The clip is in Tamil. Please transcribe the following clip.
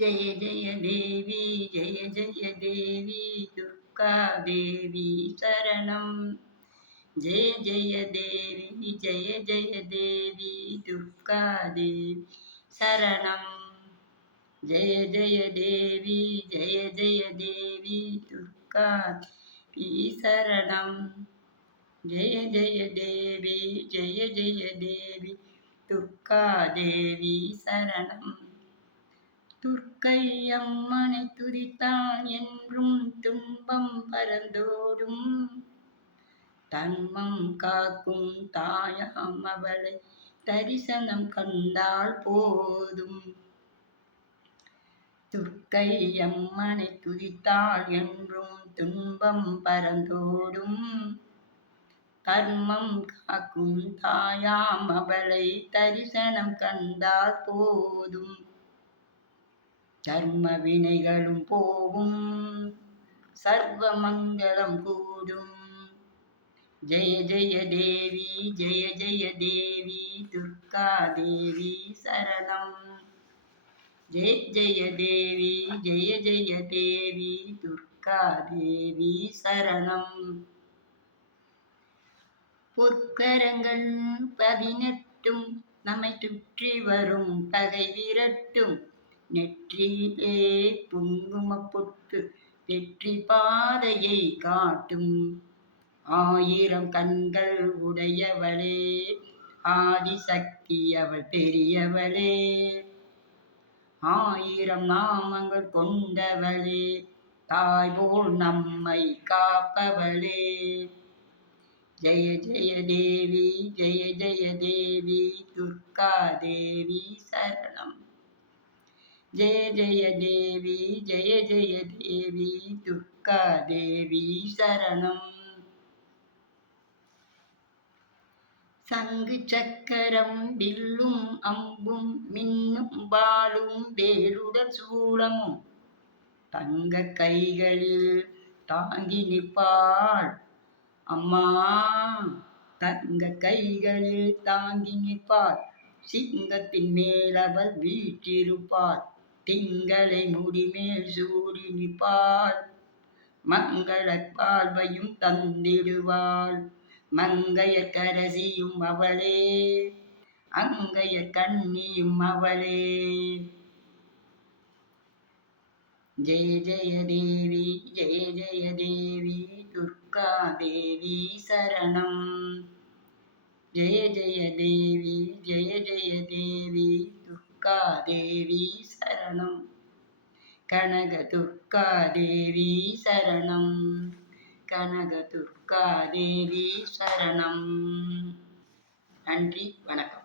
ஜெய ஜெய தேவி ஜெய ஜெய தேவி துர்கா தேவி சரணம் ஜெய ஜெய தேவி ஜெய ஜெய தேவி துர்கா தேவி சரணம் ஜெய ஜெய தேவி ஜெய ஜெய தேவி துர்கா சரணம் ஜெய ஜெய தேவி ஜெய ஜெய தேவி துர்கா தேவி சரணம் துர்க்கை அம்மனை துதித்தான் என்றும் துன்பம் பரந்தோடும். தன்மம் காக்கும் தாயாம் அவளை தரிசனம் கண்டால் போதும். துர்க்கை அம்மனை துதித்தாள் என்றும் துன்பம் பரந்தோடும். கர்மம் காக்கும் தாயாம் அவளை தரிசனம் கண்டால் போதும். தர்ம வினைகளும் போகும். சர்வ மங்களம் கூடும். ஜெய ஜெய தேவி ஜெய ஜெய தேவி துர்கா தேவி சரணம். ஜெய ஜெய தேவி ஜெய ஜெய தேவி துர்கா தேவி சரணம். பொற்கரங்கள் பதினெட்டும் நம்மை சுற்றி வரும் பகை விரட்டும். நெற்றியிலே குங்கும வெற்றி பாதையை காட்டும். ஆயிரம் கண்கள் உடையவளே ஆதிசக்தி அவள் பெரியவளே. ஆயிரம் நாமங்கள் கொண்டவளே தாய் போல் நம்மை காப்பவளே. ஜெய ஜெய தேவி ஜெய ஜெய தேவி துர்கா தேவி சரணம். ஜெய ஜெய தேவி ஜெய ஜெய தேவி துர்கா தேவி சரணம். சங்கு சக்கரம் வில்லும் அம்பும் மின்னும் பாலும் வேருடன் சூளமும். தங்க கைகளில் தாங்கி நிற்பாள். அம்மா தங்க கைகளில் தாங்கி நிற்பாள். சிங்கத்தின் மேல் அவள் வீற்றிருப்பாள். திங்களை முடிமேல் சூடி நிப்பாள் மங்கள பார்வையும் தந்திடுவாள். மங்கைய கரசியும் அவளே. அங்கைய கண்ணியும் அவளே. ஜெய ஜெய தேவி ஜெய ஜெய தேவி துர்கா தேவி சரணம். ஜெய ஜெய தேவி துர்க்கா தேவி சரணம். கனக துர்க்கா தேவி சரணம். கனக துர்க்கா தேவி சரணம். நன்றி வணக்கம்.